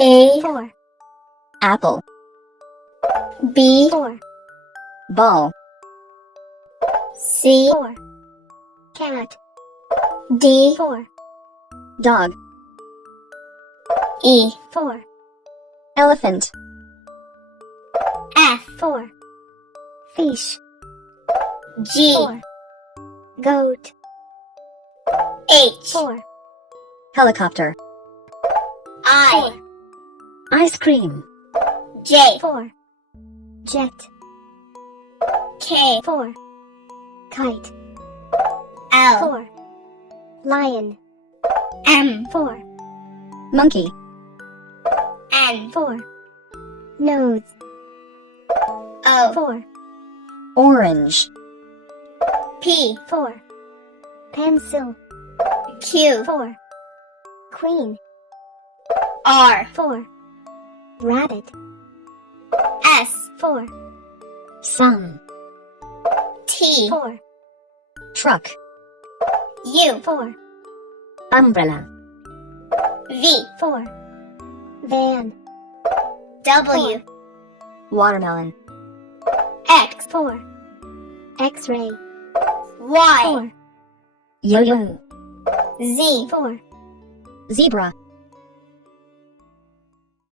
A for apple, B for ball, C for cat, D for dog, E for elephant, F for fish, G for goat, H for helicopter, I ice cream, J for jet, K for kite, L for lion, M for monkey, N for nose, O for orange, P for pencil, Q for queen, R for rabbit, S for sun, T for truck, U for umbrella, V for van, W watermelon, X for x-ray, Y for yo-yo, Z for zebra,